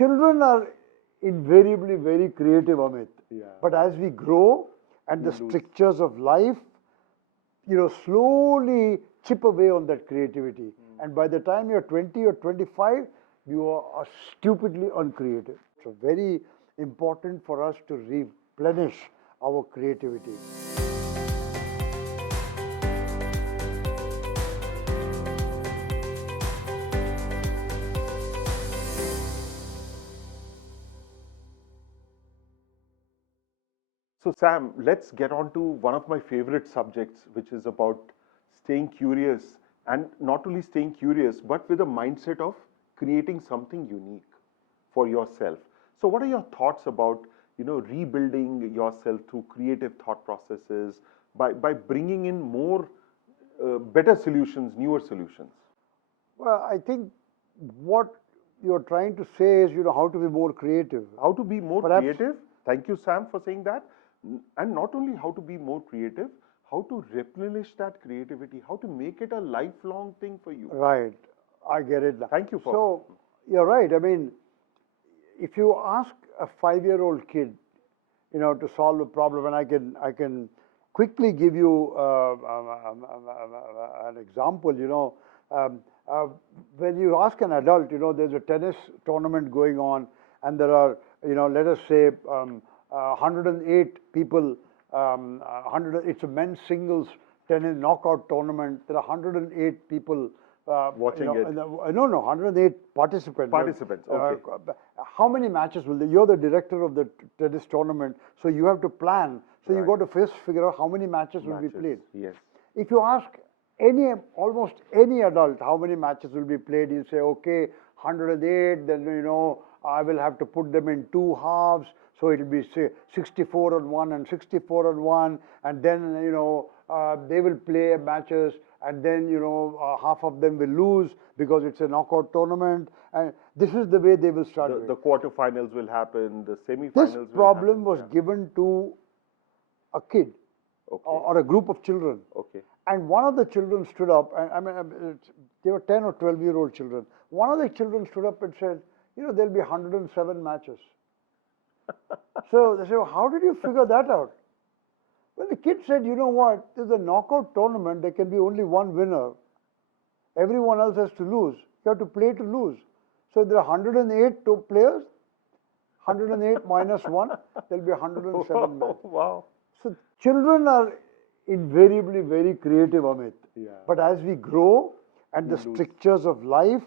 Children are invariably very creative, Amit. Yeah. But as we grow and the strictures of life, slowly chip away on that creativity. And by the time you're 20 or 25, you are stupidly uncreative. So very important for us to replenish our creativity. So Sam, let's get on to one of my favorite subjects, which is about staying curious, and not only staying curious, but with a mindset of creating something unique for yourself. So what are your thoughts about, rebuilding yourself through creative thought processes by bringing in more better solutions, newer solutions? Well, I think what you're trying to say is, how to be more creative. How to be more Perhaps- creative? Thank you, Sam, for saying that. And not only how to be more creative, how to replenish that creativity, how to make it a lifelong thing for you. Right. I get it now. Thank you for. So, you're right. I mean, if you ask a 5-year-old kid, to solve a problem, and I can quickly give you an example, when you ask an adult, there's a tennis tournament going on, and there are, let us say, 108 people, it's a men's singles tennis knockout tournament. There are 108 people Watching it. No, 108 participants. Participants, okay. How many matches will they? You're the director of the tennis tournament, so you have to plan. So you got to first figure out how many matches will be played. Yes. If you ask almost any adult how many matches will be played, he'll say, okay, 108, then, I will have to put them in 2 halves. So it'll be, say, 64 on one and 64 on one, and then, they will play matches, and then, half of them will lose because it's a knockout tournament, and this is the way they will start. The quarterfinals will happen, the semifinals This will problem happen. was given to a kid or a group of children. Okay. And one of the children stood up, and they were 10 or 12-year-old children. One of the children stood up and said, there'll be 107 matches. So they said, well, how did you figure that out? Well, the kid said, you know what, there's a knockout tournament, there can be only one winner. Everyone else has to lose. You have to play to lose. So there are 108 players, 108 minus 1, there'll be 107 matches. Wow. So children are invariably very creative, Amit. Yeah. But as we grow and the strictures of life,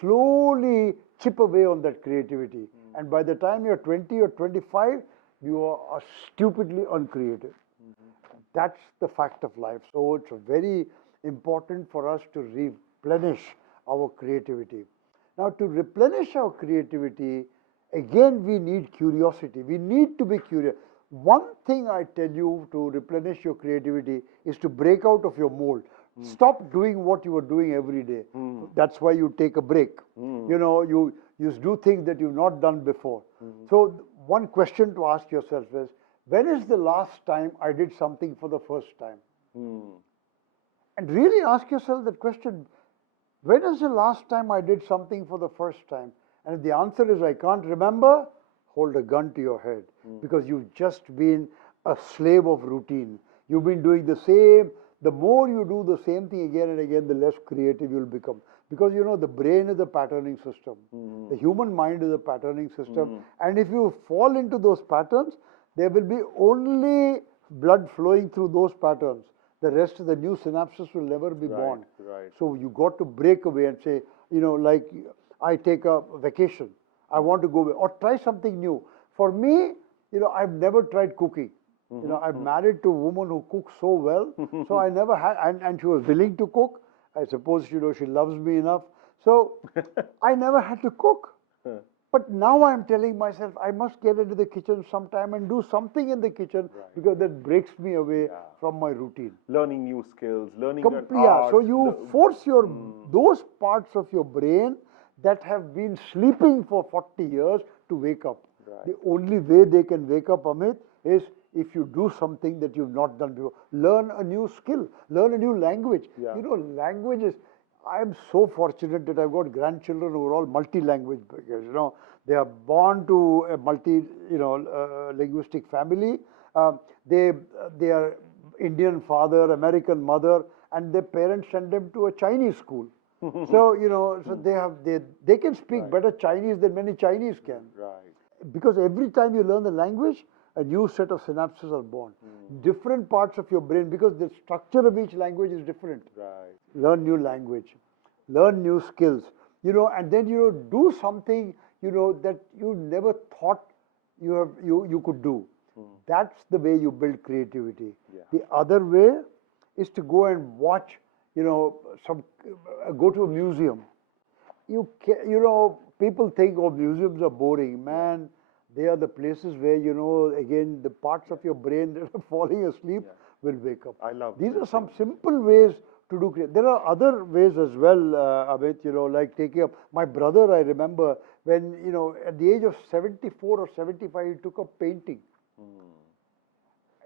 slowly chip away on that creativity. And by the time you're 20 or 25, you are stupidly uncreative. That's the fact of life. So it's very important for us to replenish our creativity. Now, to replenish our creativity, again, we need curiosity. We need to be curious. One thing I tell you to replenish your creativity is to break out of your mold. Stop doing what you are doing every day. That's why you take a break. You do things that you've not done before. So one question to ask yourself is, when is the last time I did something for the first time? And really ask yourself that question, when is the last time I did something for the first time? And if the answer is I can't remember, hold a gun to your head, because you've just been a slave of routine. You've been doing the same. The more you do the same thing again and again, the less creative you'll become. Because the brain is a patterning system. The human mind is a patterning system. And if you fall into those patterns, there will be only blood flowing through those patterns. The rest of the new synapses will never be born. Right. So you got to break away and say, like I take a vacation. I want to go away or try something new. For me, I've never tried cooking. I'm married to a woman who cooks so well. So I never had, and she was willing to cook. I suppose, she loves me enough. So I never had to cook. But now I'm telling myself, I must get into the kitchen sometime and do something in the kitchen, because that breaks me away from my routine. Learning new skills, learning an Yeah, art. so you force those parts of your brain that have been sleeping for 40 years to wake up. Right. The only way they can wake up, Amit, is if you do something that you've not done before. Learn a new skill, learn a new language. Yeah. Languages, I'm so fortunate that I've got grandchildren who are all multi-language because, they are born to a linguistic family. Uh, they they are Indian father, American mother, and their parents send them to a Chinese school. So so they can speak better Chinese than many Chinese can. Right. Because every time you learn the language, a new set of synapses are born. Different parts of your brain, because the structure of each language is different. Right. Learn new language, learn new skills, and then do something that you never thought you could do. That's the way you build creativity. Yeah. The other way is to go and watch, some go to a museum. People think, oh, museums are boring. Man, they are the places where, again, the parts of your brain that are falling asleep will wake up. I love These this are some simple ways to do creative. There are other ways as well, Amit, like taking up. My brother, I remember, when, at the age of 74 or 75, he took up painting.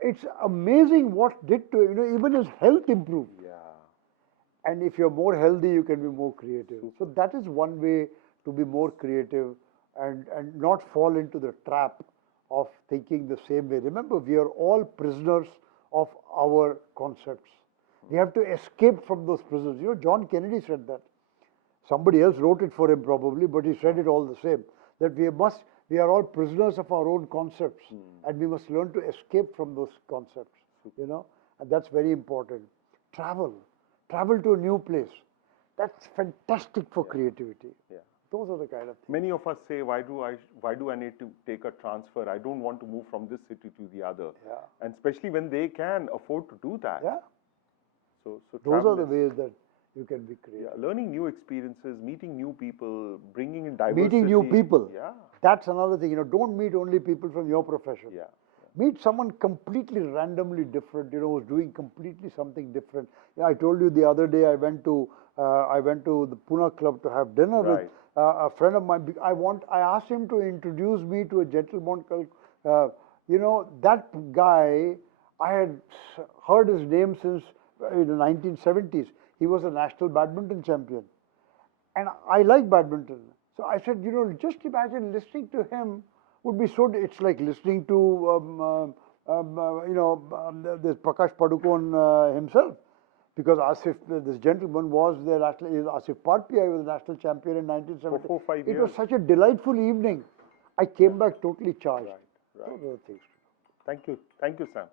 It's amazing what did to, even his health improved. Yeah. And if you're more healthy, you can be more creative. So that is one way to be more creative and not fall into the trap of thinking the same way. Remember, we are all prisoners of our concepts. We have to escape from those prisons. John Kennedy said that. Somebody else wrote it for him probably, but he said it all the same. That we are all prisoners of our own concepts, and we must learn to escape from those concepts, and that's very important. Travel to a new place. That's fantastic for creativity. Yeah. Those are the kind of things. Many of us say, why do I need to take a transfer? I don't want to move from this city to the other. Yeah. And especially when they can afford to do that. Yeah. So those are the ways that you can be creative. Yeah, learning new experiences, meeting new people, bringing in diversity. Meeting new people. Yeah. That's another thing. Don't meet only people from your profession. Yeah. Meet someone completely randomly different, who's doing completely something different. I told you the other day I went to the Pune Club to have dinner with a friend of mine. I asked him to introduce me to a gentleman called, that guy. I had heard his name since in the 1970s. He was a national badminton champion, and I like badminton. So I said, just imagine listening to him. Would be so. It's like listening to this Prakash Padukone himself, because Asif, this gentleman, was the Asif Parpia was the national champion in 1970. For 5 years. It was such a delightful evening. I came back totally charged. Right. Those are the things. Thank you, Sam.